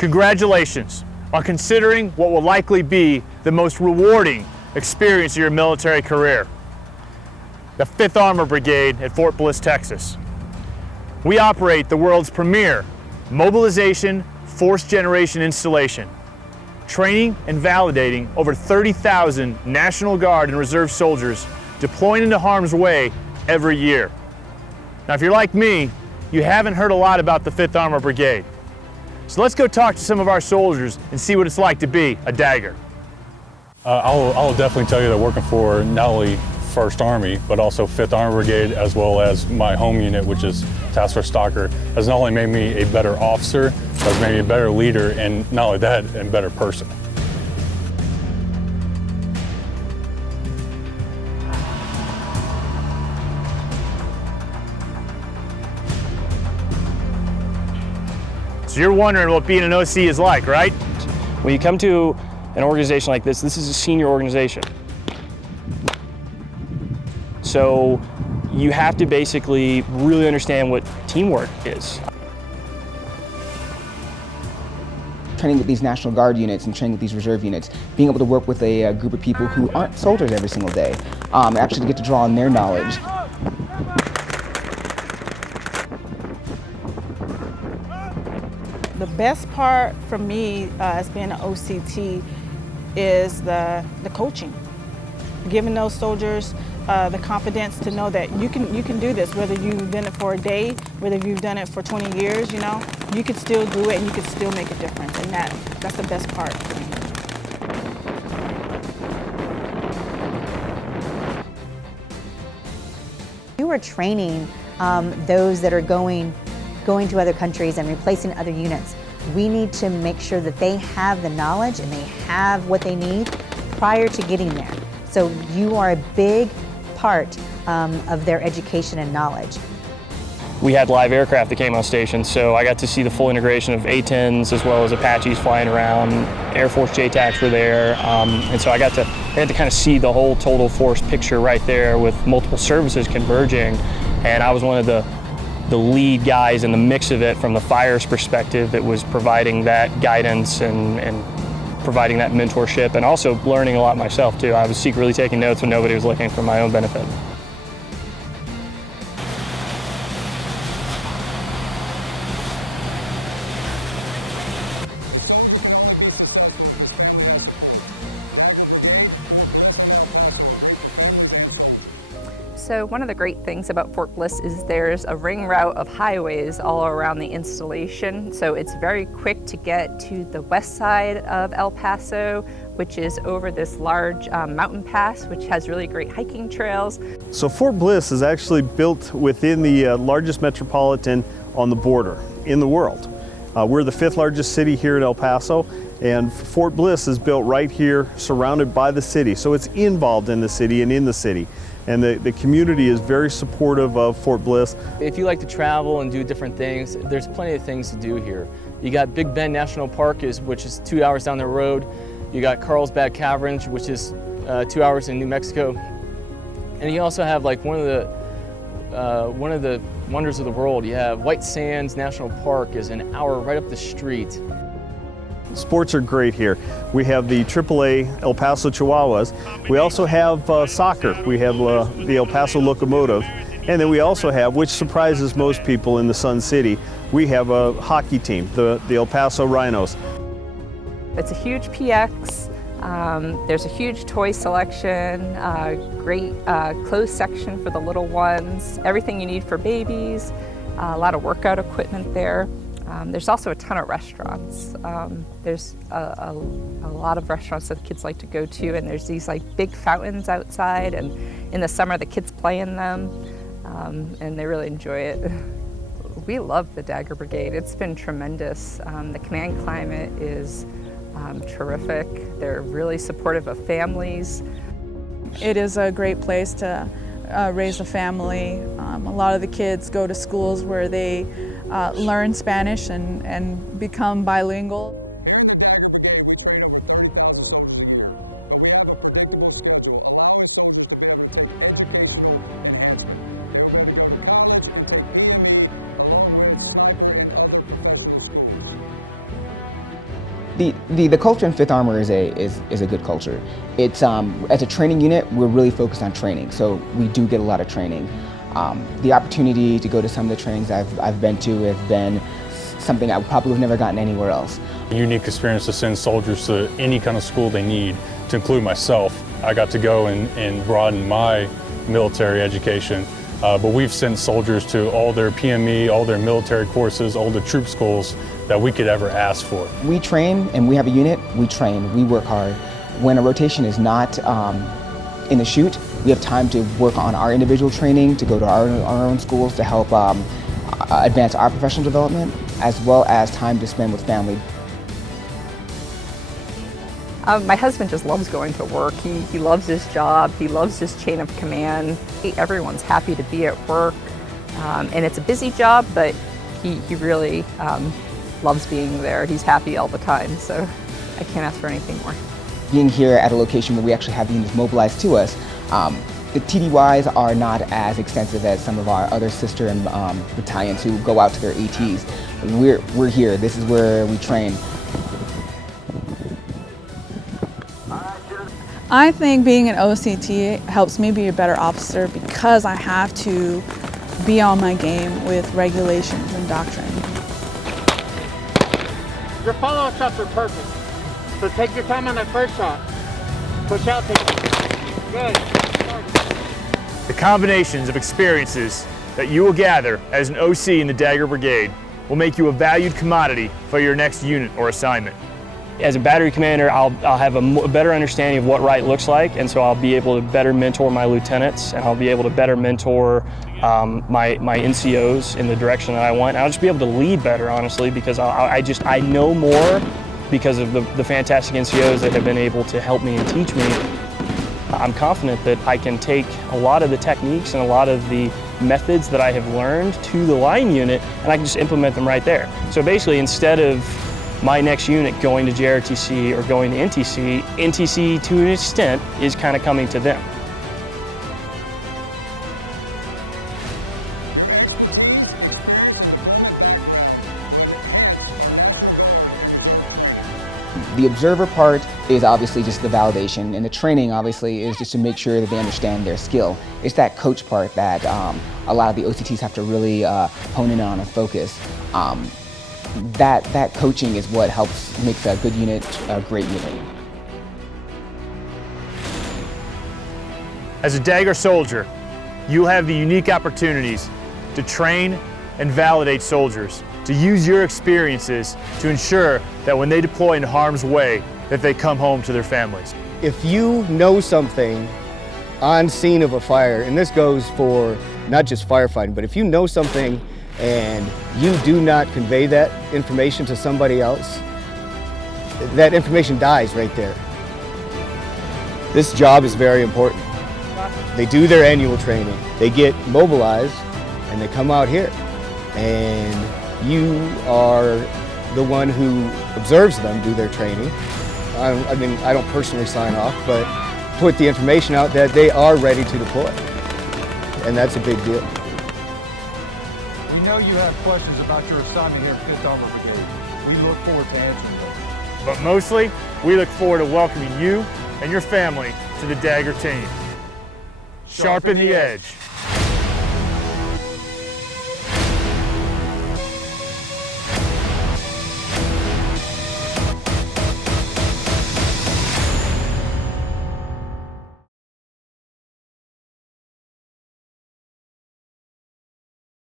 Congratulations on considering what will likely be the most rewarding experience of your military career. The 5th Armored Brigade at Fort Bliss, Texas. We operate the world's premier mobilization force generation installation, training and validating over 30,000 National Guard and Reserve soldiers deploying into harm's way every year. Now, if you're like me, you haven't heard a lot about the 5th Armored Brigade. So let's go talk to some of our soldiers and see what it's like to be a Dagger. I'll definitely tell you that working for not only 1st Army, but also 5th Armored Brigade, as well as my home unit, which is Task Force Stalker, has not only made me a better officer, but has made me a better leader, and not only that, a better person. So you're wondering what being an OC is like, right? When you come to an organization like this is a senior organization. So you have to basically really understand what teamwork is. Training with these National Guard units and training with these reserve units, being able to work with a group of people who aren't soldiers every single day, actually to get to draw on their knowledge. The best part for me as being an OCT is the coaching. Giving those soldiers the confidence to know that you can do this, whether you've done it for a day, whether you've done it for 20 years, you know, you can still do it and you can still make a difference, and that's the best part for me. You are training those that are going to other countries and replacing other units. We need to make sure that they have the knowledge and they have what they need prior to getting there. So you are a big part of their education and knowledge. We had live aircraft that came on station, so I got to see the full integration of A-10s as well as Apaches flying around. Air Force JTACs were there, and so I had to kind of see the whole total force picture right there with multiple services converging, and I was one of the lead guys in the mix of it from the fire's perspective that was providing that guidance and providing that mentorship, and also learning a lot myself too. I was secretly taking notes when nobody was looking for my own benefit. So one of the great things about Fort Bliss is there's a ring route of highways all around the installation. So it's very quick to get to the west side of El Paso, which is over this large mountain pass, which has really great hiking trails. So Fort Bliss is actually built within the largest metropolitan on the border in the world. We're the 5th largest city here in El Paso, and Fort Bliss is built right here, surrounded by the city. So it's involved in the city and in the city. And the community is very supportive of Fort Bliss. If you like to travel and do different things, there's plenty of things to do here. You got Big Bend National Park, which is 2 hours down the road. You got Carlsbad Caverns, which is 2 hours in New Mexico. And you also have like one of the wonders of the world. You have White Sands National Park is an hour right up the street. Sports are great here. We have the AAA El Paso Chihuahuas. We also have soccer. We have the El Paso Locomotive. And then we also have, which surprises most people in the Sun City, we have a hockey team, the El Paso Rhinos. It's a huge PX. There's a huge toy selection, great clothes section for the little ones, everything you need for babies, a lot of workout equipment there. There's also a ton of restaurants. There's a lot of restaurants that the kids like to go to, and there's these like big fountains outside, and in the summer the kids play in them, and they really enjoy it. We love the Dagger Brigade. It's been tremendous. The command climate is terrific. They're really supportive of families. It is a great place to raise a family. A lot of the kids go to schools where they learn Spanish and become bilingual. The culture in 5th Armor is a good culture. It's as a training unit, we're really focused on training, so we do get a lot of training. The opportunity to go to some of the trainings I've been to has been something I probably would have never gotten anywhere else. A unique experience to send soldiers to any kind of school they need, to include myself. I got to go and broaden my military education, but we've sent soldiers to all their PME, all their military courses, all the troop schools that we could ever ask for. We train, and we have a unit, we train, we work hard. When a rotation is not in the chute, we have time to work on our individual training, to go to our own schools to help advance our professional development, as well as time to spend with family. My husband just loves going to work. He loves his job. He loves his chain of command. Everyone's happy to be at work. And it's a busy job, but he really loves being there. He's happy all the time, so I can't ask for anything more. Being here at a location where we actually have the units mobilized to us, the TDYs are not as extensive as some of our other sister and battalions who go out to their ATs. We're here. This is where we train. I think being an OCT helps me be a better officer because I have to be on my game with regulations and doctrine. Your follow-up shots are perfect. So take your time on that first shot. Push out, take it. Good. The combinations of experiences that you will gather as an OC in the Dagger Brigade will make you a valued commodity for your next unit or assignment. As a battery commander, I'll have a better understanding of what right looks like, and so I'll be able to better mentor my lieutenants, and I'll be able to better mentor my NCOs in the direction that I want. And I'll just be able to lead better, honestly, because I know more because of the fantastic NCOs that have been able to help me and teach me. I'm confident that I can take a lot of the techniques and a lot of the methods that I have learned to the line unit, and I can just implement them right there. So basically, instead of my next unit going to JRTC or going to NTC, NTC to an extent is kind of coming to them. The observer part is obviously just the validation, and the training obviously is just to make sure that they understand their skill. It's that coach part that a lot of the OCTs have to really hone in on and focus. That coaching is what helps makes a good unit a great unit. As a Dagger soldier, you'll have the unique opportunities to train and validate soldiers, to use your experiences to ensure that when they deploy into harm's way, that they come home to their families. If you know something on scene of a fire, and this goes for not just firefighting, but if you know something and you do not convey that information to somebody else, that information dies right there. This job is very important. They do their annual training, they get mobilized, and they come out here. And you are the one who observes them do their training. I mean, I don't personally sign off, but put the information out that they are ready to deploy. And that's a big deal. We know you have questions about your assignment here at 5th Armored Brigade. We look forward to answering them. But mostly, we look forward to welcoming you and your family to the Dagger team. Sharpen the edge.